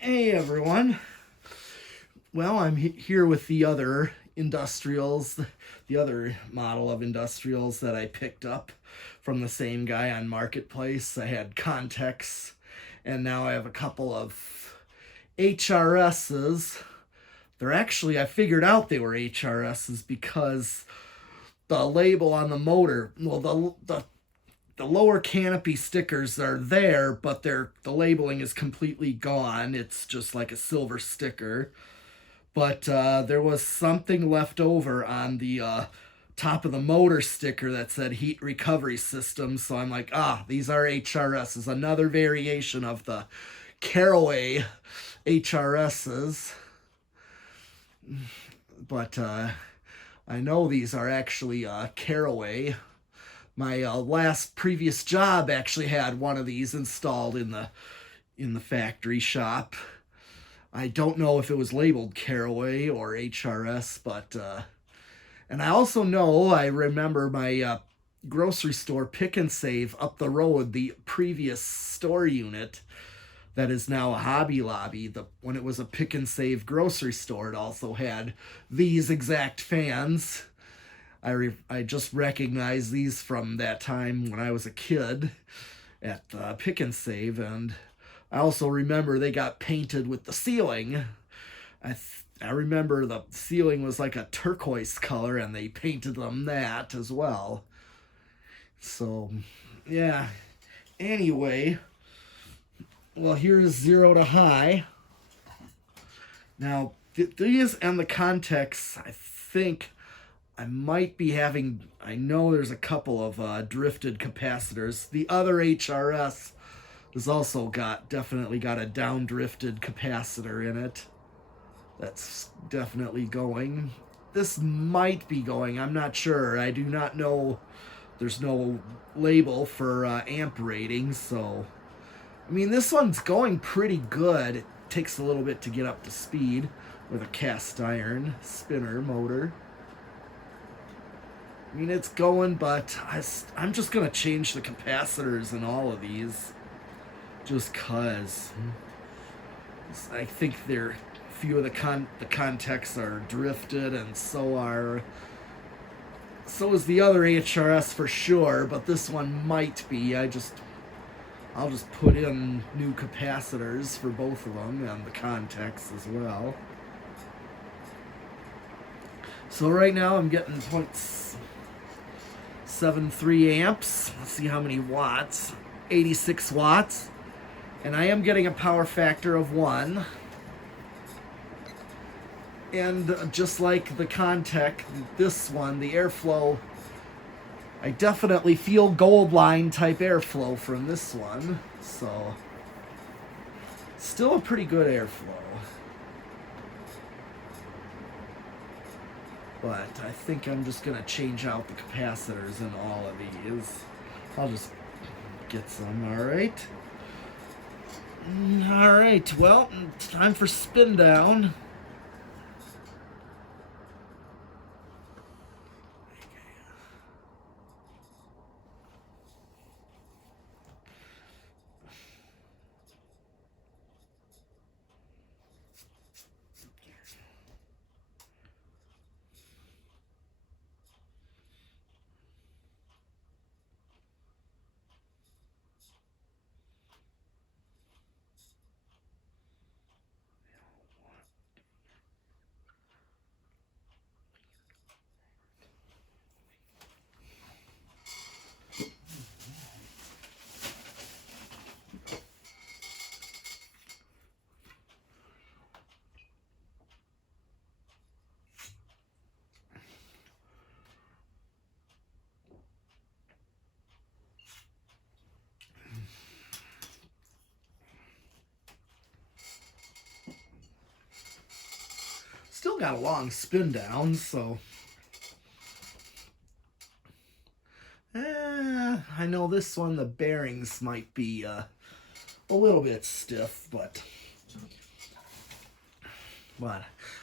Hey everyone. Well, I'm here with the other industrials, the other model of industrials that I picked up from the same guy on Marketplace. I had Context, and now I have a couple of HRSs. They're actually, I figured out they were HRSs because the label on the motor, well, the lower canopy stickers are there, but the labeling is completely gone. It's just like a silver sticker. But there was something left over on the top of the motor sticker that said heat recovery system. So I'm like, these are HRSs, another variation of the Carroway HRSs. But I know these are actually Carroway. My last previous job actually had one of these installed in the factory shop. I don't know if it was labeled Carroway or HRS, but and I also know I remember my grocery store Pick and Save up the road, the previous store unit that is now a Hobby Lobby. When it was a Pick and Save grocery store, it also had these exact fans. I just recognized these from that time when I was a kid at Pick and Save, and I also remember they got painted with the ceiling. I remember the ceiling was like a turquoise color, and they painted them that as well. So, yeah. Anyway, well, here's zero to high. Now, these and the Context, I think I might be having, I know there's a couple of drifted capacitors. The other HRS has also definitely got a down drifted capacitor in it. That's definitely going. This might be going, I'm not sure. I do not know. There's no label for amp rating, so I mean, this one's going pretty good. It takes a little bit to get up to speed with a cast iron spinner motor. I mean, it's going, but I'm just going to change the capacitors in all of these. Just cause I think a few of the contexts are drifted, and so is the other HRS for sure, but this one might be. I'll just put in new capacitors for both of them and the contexts as well. So right now I'm getting 0.73 amps. Let's see how many watts. 86 watts. And I am getting a power factor of 1. And just like the Contec, this one, the airflow, I definitely feel gold line type airflow from this one. So, still a pretty good airflow. But I think I'm just going to change out the capacitors in all of these. I'll just get some, alright? Alright, well, time for spin down. Still got a long spin down, so I know this one, the bearings might be a little bit stiff, but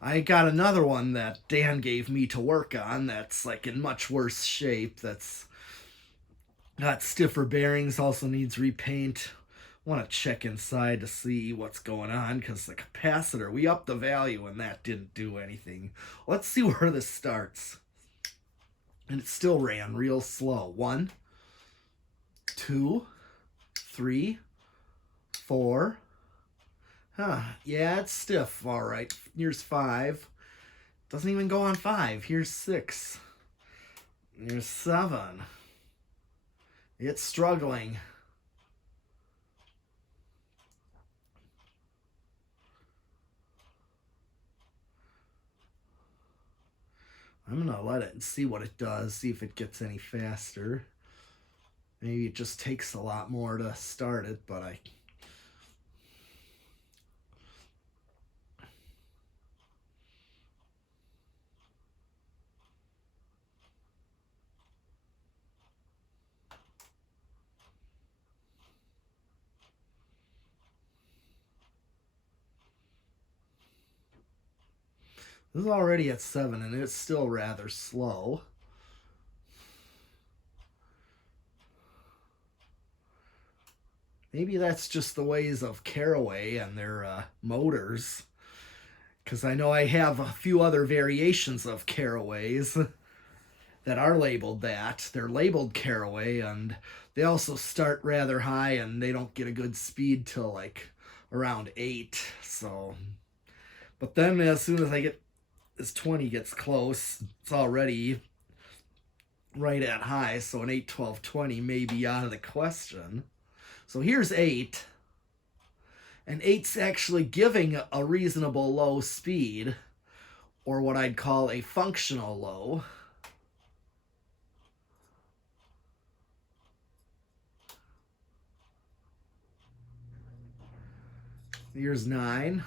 I got another one that Dan gave me to work on that's like in much worse shape. That's got stiffer bearings, also needs repaint. want to check inside to see what's going on because the capacitor, we upped the value and that didn't do anything. Let's see where this starts. And it still ran real slow. 1, 2, 3, 4. Yeah, it's stiff. All right. Here's 5. Doesn't even go on 5. Here's 6. Here's 7. It's struggling. I'm going to let it and see what it does, see if it gets any faster. Maybe it just takes a lot more to start it, but this is already at 7 and it's still rather slow. Maybe that's just the ways of Carroway and their motors. Because I know I have a few other variations of Carroways that are labeled that. They're labeled Carroway, and they also start rather high and they don't get a good speed till like around 8. So, but then as soon as 20 gets close, it's already right at high. So an 8, 12, 20 may be out of the question. So here's 8. And 8's actually giving a reasonable low speed, or what I'd call a functional low. Here's 9.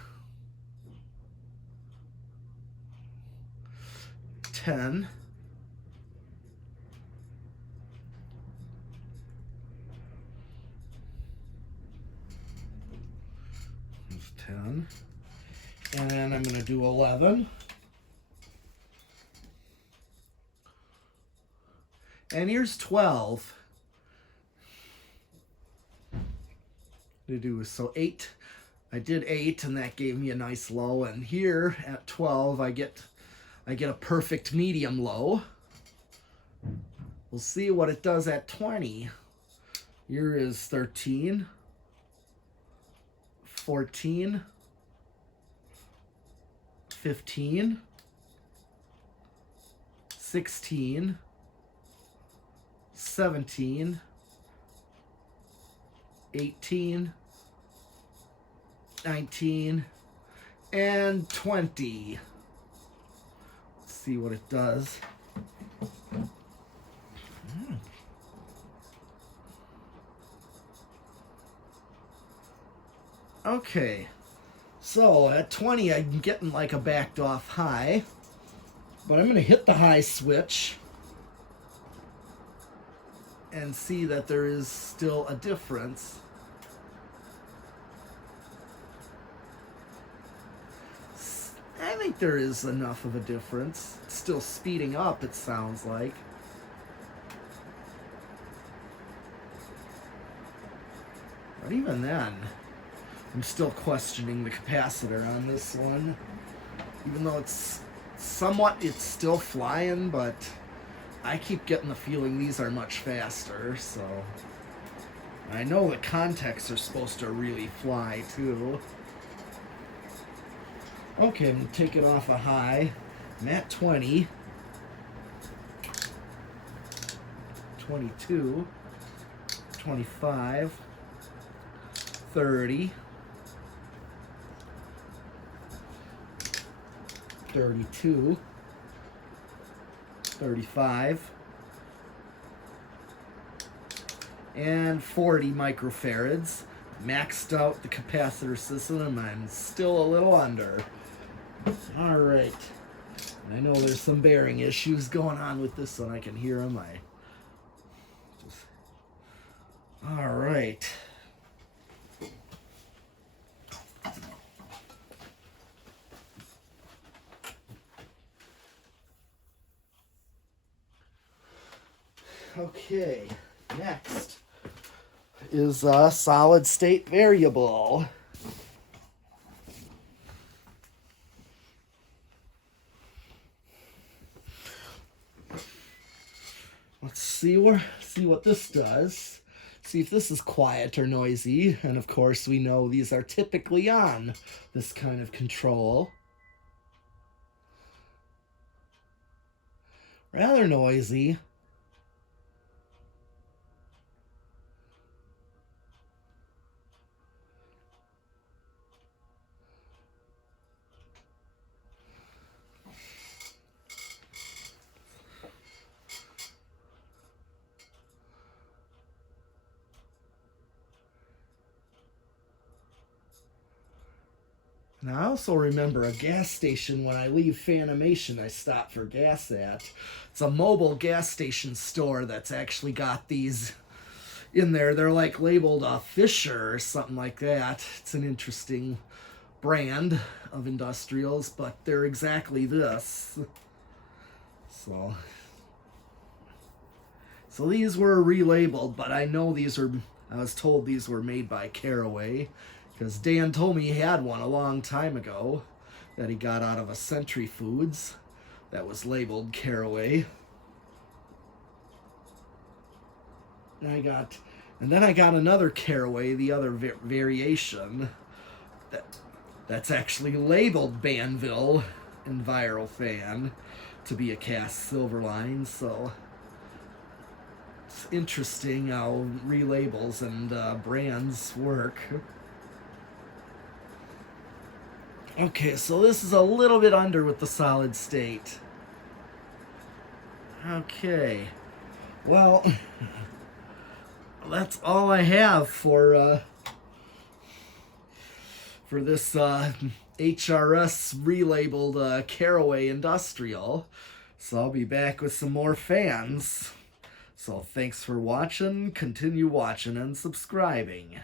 10. 10. And then I'm going to do 11. And here's 12. To do so 8. I did 8 and that gave me a nice low, and here at 12 I get a perfect medium low. We'll see what it does at 20. Here is 13, 14, 15, 16, 17, 18, 19, and 20. Let's see what it does. Okay, so at 20 I'm getting like a backed off high, but I'm going to hit the high switch and see that there is still a difference. I think there is enough of a difference. It's still speeding up, it sounds like. But even then, I'm still questioning the capacitor on this one. Even though it's still flying, but I keep getting the feeling these are much faster, so. I know the contacts are supposed to really fly too. Okay, I'm going to take it off a high. I'm at 20. 22. 25. 30. 32. 35. And 40 microfarads. Maxed out the capacitor system, and I'm still a little under. Alright. I know there's some bearing issues going on with this one. I can hear them. Alright. Okay, next is a solid state variable. Let's see what this does. See if this is quiet or noisy. And of course, we know these are typically on this kind of control. Rather noisy. And I also remember a gas station when I leave Fanimation I stop for gas at. It's a mobile gas station store that's actually got these in there. They're like labeled Fisher or something like that. It's an interesting brand of industrials, but they're exactly this. So these were relabeled, but I know I was told these were made by Carroway, because Dan told me he had one a long time ago that he got out of a Century Foods that was labeled Carroway. And then I got another Carroway, the other variation, that's actually labeled Banville Envirofan to be a cast silver line. So it's interesting how relabels and brands work. Okay, so this is a little bit under with the solid state. Okay, well, that's all I have for this HRS relabeled Carroway Industrial. So I'll be back with some more fans. So thanks for watching. Continue watching and subscribing.